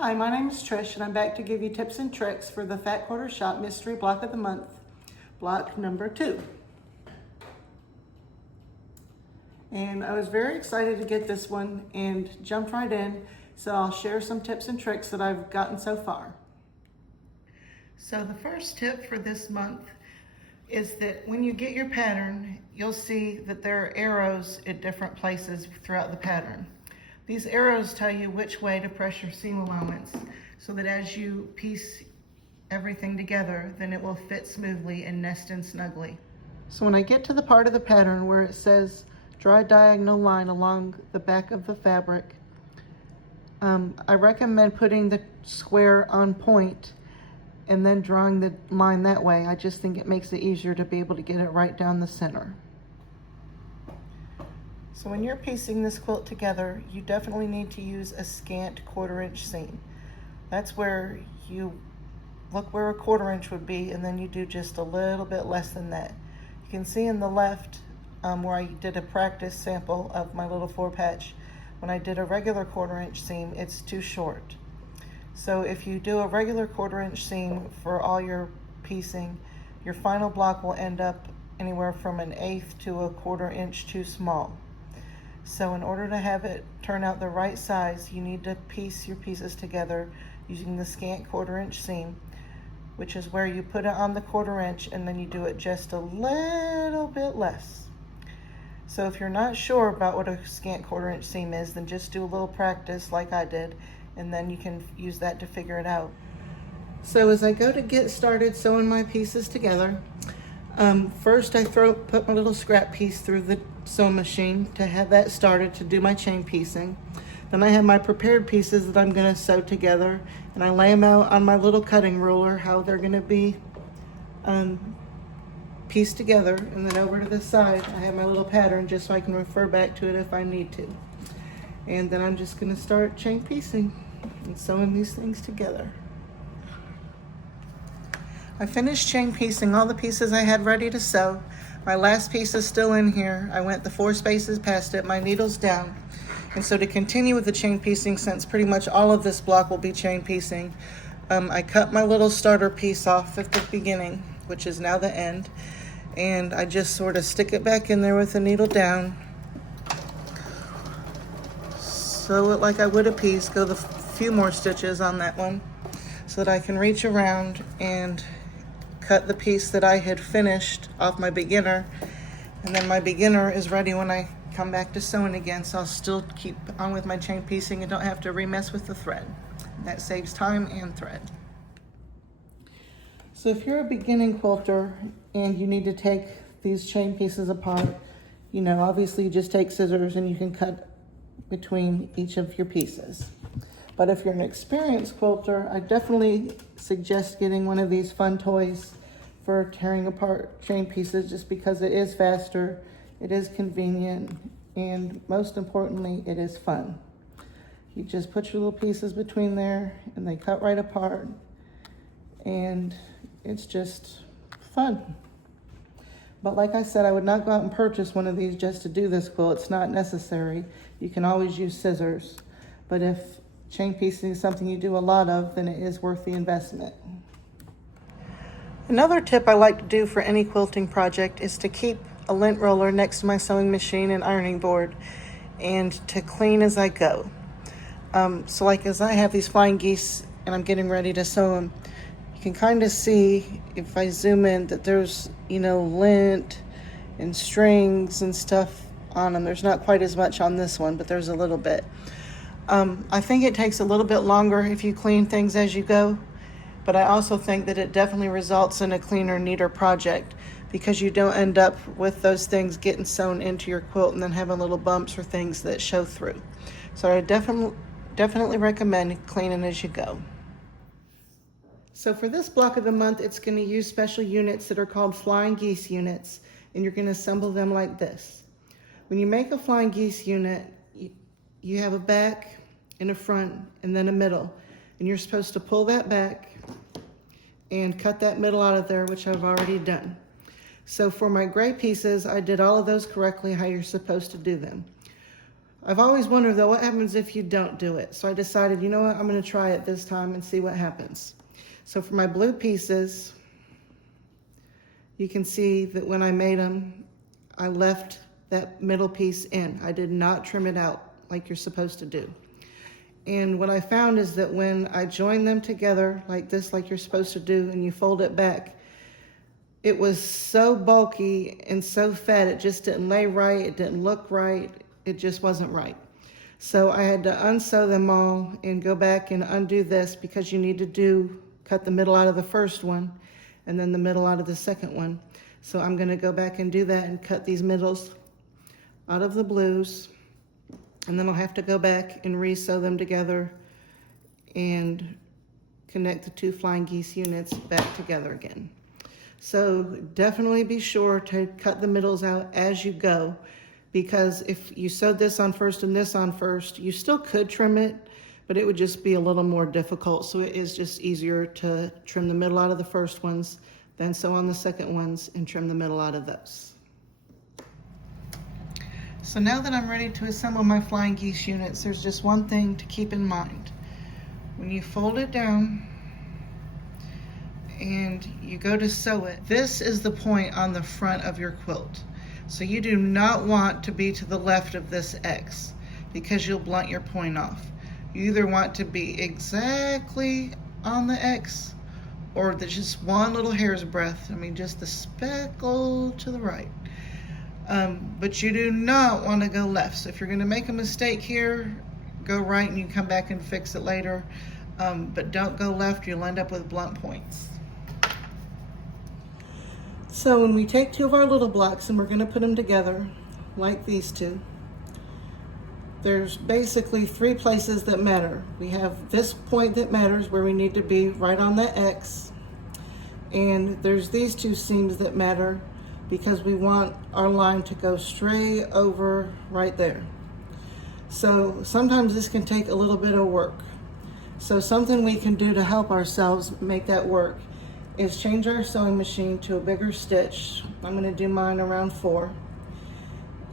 Hi, my name is Trish and I'm back to give you tips and tricks for the Fat Quarter Shop Mystery Block of the Month, block number 2. And I was very excited to get this one and jumped right in, so I'll share some tips and tricks that I've gotten so far. So the first tip for this month is that when you get your pattern, you'll see that there are arrows at different places throughout the pattern. These arrows tell you which way to press your seam allowance so that as you piece everything together, then it will fit smoothly and nest in snugly. So when I get to the part of the pattern where it says draw a diagonal line along the back of the fabric, I recommend putting the square on point and then drawing the line that way. I just think it makes it easier to be able to get it right down the center. So when you're piecing this quilt together, you definitely need to use a scant 1/4 inch seam. That's where you look where a 1/4 inch would be, and then you do just a little bit less than that. You can see in the left where I did a practice sample of my little 4 patch. When I did a regular 1/4 inch seam, it's too short. So if you do a regular 1/4 inch seam for all your piecing, your final block will end up anywhere from 1/8 to a 1/4 inch too small. So in order to have it turn out the right size, you need to piece your pieces together using the scant 1/4 inch seam, which is where you put it on the 1/4 inch and then you do it just a little bit less. So if you're not sure about what a scant 1/4 inch seam is, then just do a little practice like I did, and then you can use that to figure it out. So as I go to get started sewing my pieces together, first I put my little scrap piece through the sewing machine to have that started to do my chain piecing. Then I have my prepared pieces that I'm going to sew together, and I lay them out on my little cutting ruler how they're going to be pieced together. And then over to the side I have my little pattern just so I can refer back to it if I need to. And then I'm just going to start chain piecing and sewing these things together. I finished chain piecing all the pieces I had ready to sew. My last piece is still in here. I went the 4 spaces past it, my needle's down. And so to continue with the chain piecing, since pretty much all of this block will be chain piecing, I cut my little starter piece off at the beginning, which is now the end, and I just sort of stick it back in there with the needle down. Sew it like I would a piece, go the few more stitches on that one so that I can reach around and cut the piece that I had finished off my beginner, and then my beginner is ready when I come back to sewing again, so I'll still keep on with my chain piecing and don't have to remess with the thread. That saves time and thread. So if you're a beginning quilter and you need to take these chain pieces apart, you know, obviously you just take scissors and you can cut between each of your pieces. But if you're an experienced quilter, I definitely suggest getting one of these fun toys for tearing apart chain pieces, just because it is faster, it is convenient, and most importantly, it is fun. You just put your little pieces between there and they cut right apart, and it's just fun. But like I said, I would not go out and purchase one of these just to do this quilt. It's not necessary. You can always use scissors. But if chain piecing is something you do a lot of, then it is worth the investment. Another tip I like to do for any quilting project is to keep a lint roller next to my sewing machine and ironing board, and to clean as I go. So like as I have these flying geese and I'm getting ready to sew them, you can kind of see if I zoom in that there's, you know, lint and strings and stuff on them. There's not quite as much on this one, but there's a little bit. I think it takes a little bit longer if you clean things as you go, but I also think that it definitely results in a cleaner, neater project, because you don't end up with those things getting sewn into your quilt and then having little bumps or things that show through. So I definitely recommend cleaning as you go. So for this block of the month, it's going to use special units that are called flying geese units, and you're going to assemble them like this. When you make a flying geese unit, you have a back and a front and then a middle, and you're supposed to pull that back and cut that middle out of there, which I've already done. So for my gray pieces, I did all of those correctly how you're supposed to do them. I've always wondered though, what happens if you don't do it? So I decided, you know what, I'm gonna try it this time and see what happens. So for my blue pieces, you can see that when I made them, I left that middle piece in. I did not trim it out like you're supposed to do. And what I found is that when I join them together like this, like you're supposed to do, and you fold it back, it was so bulky and so fat, it just didn't lay right, it didn't look right, it just wasn't right. So I had to unsew them all and go back and undo this, because you need to cut the middle out of the first one and then the middle out of the second one. So I'm gonna go back and do that and cut these middles out of the blues, and then I'll have to go back and re-sew them together and connect the two Flying Geese units back together again. So definitely be sure to cut the middles out as you go, because if you sewed this on first and this on first, you still could trim it, but it would just be a little more difficult. So it is just easier to trim the middle out of the first ones, then sew on the second ones and trim the middle out of those. So now that I'm ready to assemble my Flying Geese units, there's just one thing to keep in mind. When you fold it down and you go to sew it, this is the point on the front of your quilt. So you do not want to be to the left of this X, because you'll blunt your point off. You either want to be exactly on the X, or there's just one little hair's breadth, just the speckle to the right. But you do not want to go left. So if you're going to make a mistake here, go right and you can come back and fix it later. But don't go left, you'll end up with blunt points. So when we take two of our little blocks and we're going to put them together, like these two, there's basically three places that matter. We have this point that matters, where we need to be right on the X. And there's these two seams that matter, because we want our line to go straight over right there. So sometimes this can take a little bit of work. So something we can do to help ourselves make that work is change our sewing machine to a bigger stitch. I'm gonna do mine around 4.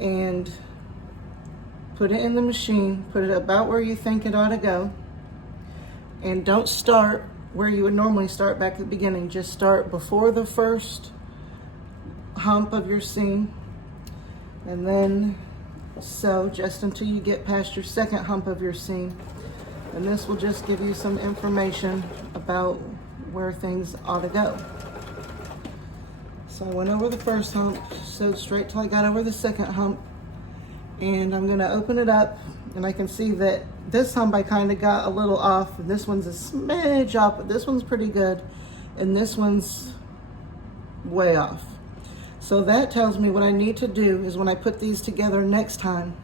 And put it in the machine, put it about where you think it ought to go. And don't start where you would normally start back at the beginning. Just start before the first hump of your seam, and then sew just until you get past your second hump of your seam. And this will just give you some information about where things ought to go. So I went over the first hump, sewed straight till I got over the second hump, and I'm gonna open it up, and I can see that this hump I kind of got a little off, and this one's a smidge off, but this one's pretty good, and this one's way off. So that tells me what I need to do is, when I put these together next time,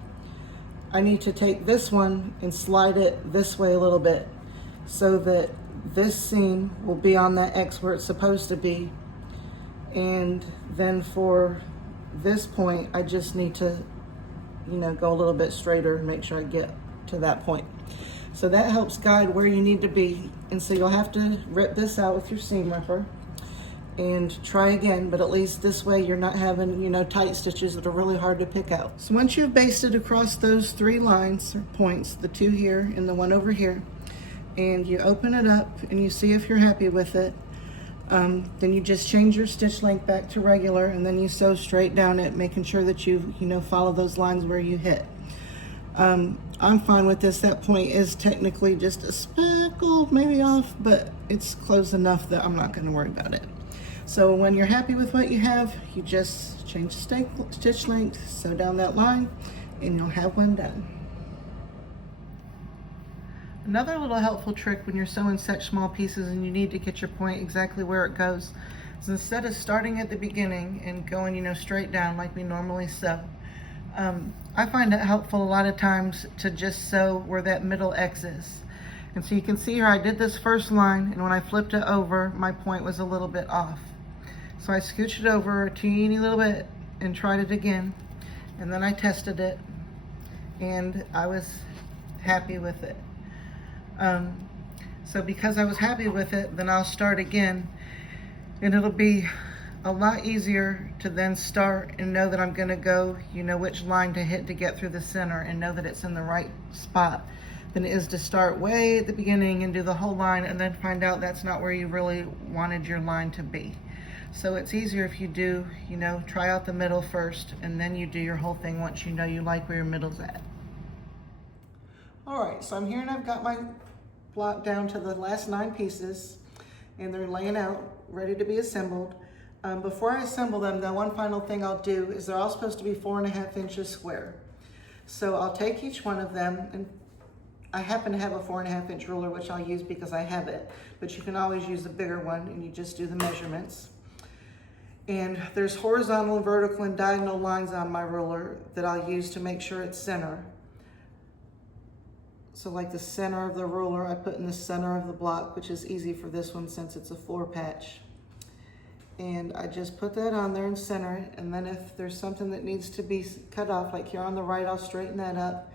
I need to take this one and slide it this way a little bit, so that this seam will be on that X where it's supposed to be. And then for this point, I just need to, go a little bit straighter and make sure I get to that point. So that helps guide where you need to be. And so you'll have to rip this out with your seam ripper and try again, but at least this way you're not having, tight stitches that are really hard to pick out. So once you've basted across those 3 lines or points, the 2 here and the 1 over here, and you open it up and you see if you're happy with it, then you just change your stitch length back to regular, and then you sew straight down it, making sure that you follow those lines where you hit. I'm fine with this. That point is technically just a speckle maybe off, but it's close enough that I'm not going to worry about it. So when you're happy with what you have, you just change the stitch length, sew down that line, and you'll have one done. Another little helpful trick when you're sewing such small pieces and you need to get your point exactly where it goes is, instead of starting at the beginning and going, straight down like we normally sew, I find it helpful a lot of times to just sew where that middle X is. And so you can see here I did this first line, and when I flipped it over, my point was a little bit off. So I scooched it over a teeny little bit and tried it again, and then I tested it, and I was happy with it. So because I was happy with it, then I'll start again, and it'll be a lot easier to then start and know that I'm gonna go, you know which line to hit to get through the center and know that it's in the right spot than it is to start way at the beginning and do the whole line and then find out that's not where you really wanted your line to be. So it's easier if you do, you know, try out the middle first and then you do your whole thing once you know you like where your middle's at. All right, so I'm here and I've got my block down to the last 9 pieces and they're laying out, ready to be assembled. Before I assemble them, the one final thing I'll do is they're all supposed to be 4.5 inches square. So I'll take each one of them, and I happen to have a 4.5 inch ruler, which I'll use because I have it, but you can always use a bigger one and you just do the measurements. And there's horizontal, vertical, and diagonal lines on my ruler that I'll use to make sure it's center. So like the center of the ruler, I put in the center of the block, which is easy for this one since it's a floor patch. And I just put that on there and center it. And then if there's something that needs to be cut off, like here on the right, I'll straighten that up.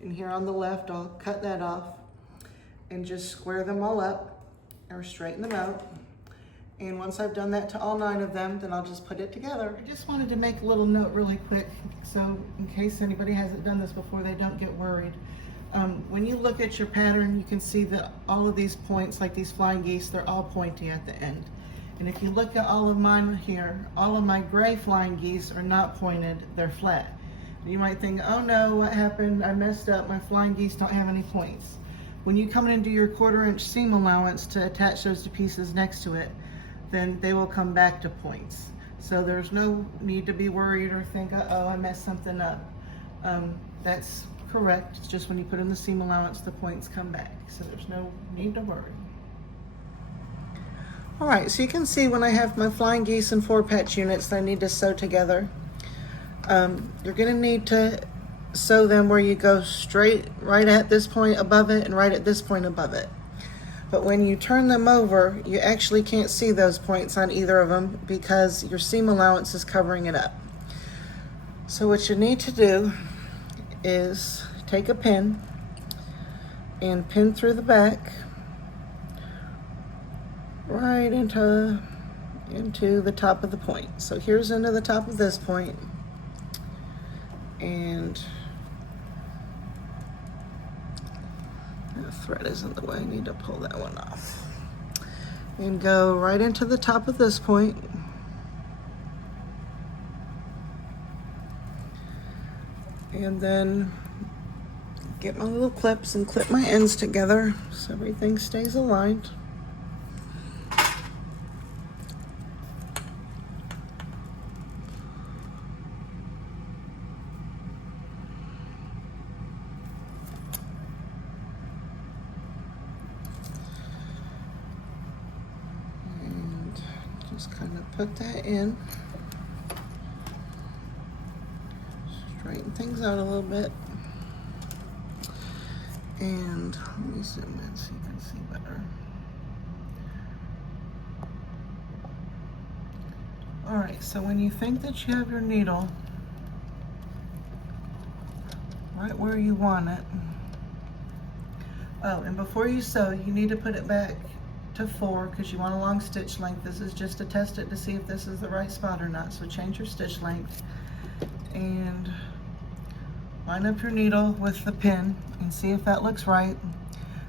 And here on the left, I'll cut that off and just square them all up or straighten them out. And once I've done that to all 9 of them, then I'll just put it together. I just wanted to make a little note really quick, so in case anybody hasn't done this before, they don't get worried. When you look at your pattern, you can see that all of these points, like these flying geese, they're all pointy at the end. And if you look at all of mine here, all of my gray flying geese are not pointed, they're flat. You might think, oh no, what happened? I messed up, my flying geese don't have any points. When you come in and do your 1/4 inch seam allowance to attach those to pieces next to it, then they will come back to points. So there's no need to be worried or think, uh-oh, I messed something up. That's correct. It's just when you put in the seam allowance, the points come back. So there's no need to worry. All right, so you can see when I have my flying geese and 4 patch units that I need to sew together. You're gonna need to sew them where you go straight right at this point above it and right at this point above it. But when you turn them over, you actually can't see those points on either of them because your seam allowance is covering it up. So what you need to do is take a pin and pin through the back right into the top of the point. So here's into the top of this point, and the thread is in the way. I need to pull that one off. And go right into the top of this point. And then get my little clips and clip my ends together so everything stays aligned. Just kind of put that in, straighten things out a little bit, and let me zoom in so you can see better. All right, so when you think that you have your needle right where you want it, oh, and before you sew, you need to put it back to 4 because you want a long stitch length. This is just to test it to see if this is the right spot or not. So change your stitch length and line up your needle with the pin and see if that looks right.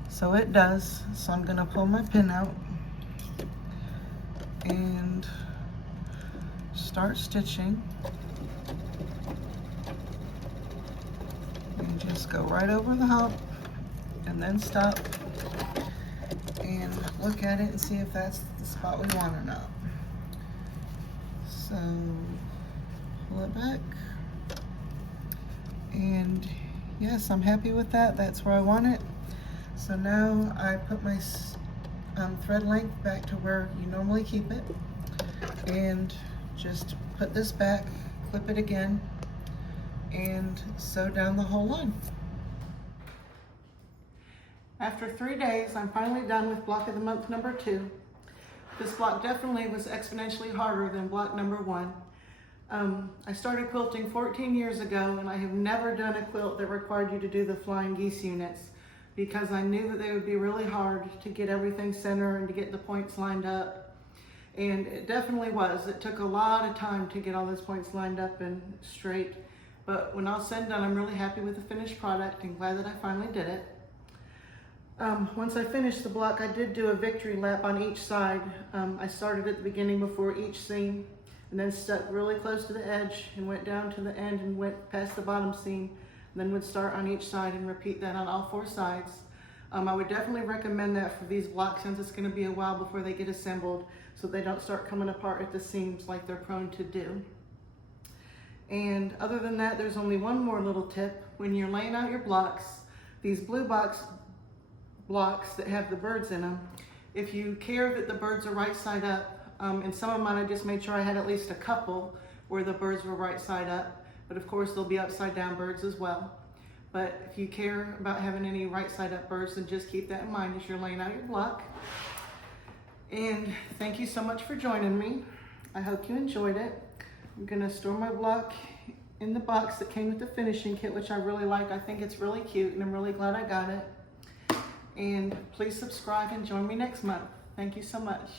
So it does. So I'm going to pull my pin out and start stitching. And just go right over the hump and then stop and look at it and see if that's the spot we want or not. So pull it back, and yes, I'm happy with that. That's where I want it. So now I put my thread length back to where you normally keep it, and just put this back, clip it again, and sew down the whole line. After 3 days, I'm finally done with block of the month number 2. This block definitely was exponentially harder than block number 1. I started quilting 14 years ago, and I have never done a quilt that required you to do the flying geese units because I knew that they would be really hard to get everything centered and to get the points lined up. And it definitely was. It took a lot of time to get all those points lined up and straight. But when all said and done, I'm really happy with the finished product and glad that I finally did it. Once I finished the block, I did do a victory lap on each side. I started at the beginning before each seam and then stuck really close to the edge and went down to the end and went past the bottom seam. And then would start on each side and repeat that on all 4 sides. I would definitely recommend that for these blocks since it's going to be a while before they get assembled so they don't start coming apart at the seams like they're prone to do. And other than that, there's only one more little tip. When you're laying out your blocks, these blue blocks that have the birds in them, if you care that the birds are right side up, and some of mine I just made sure I had at least a couple where the birds were right side up, but of course there'll be upside down birds as well. But if you care about having any right side up birds, then just keep that in mind as you're laying out your block. And thank you so much for joining me. I hope you enjoyed it. I'm gonna store my block in the box that came with the finishing kit, which I really like. I think it's really cute and I'm really glad I got it. And please subscribe and join me next month. Thank you so much.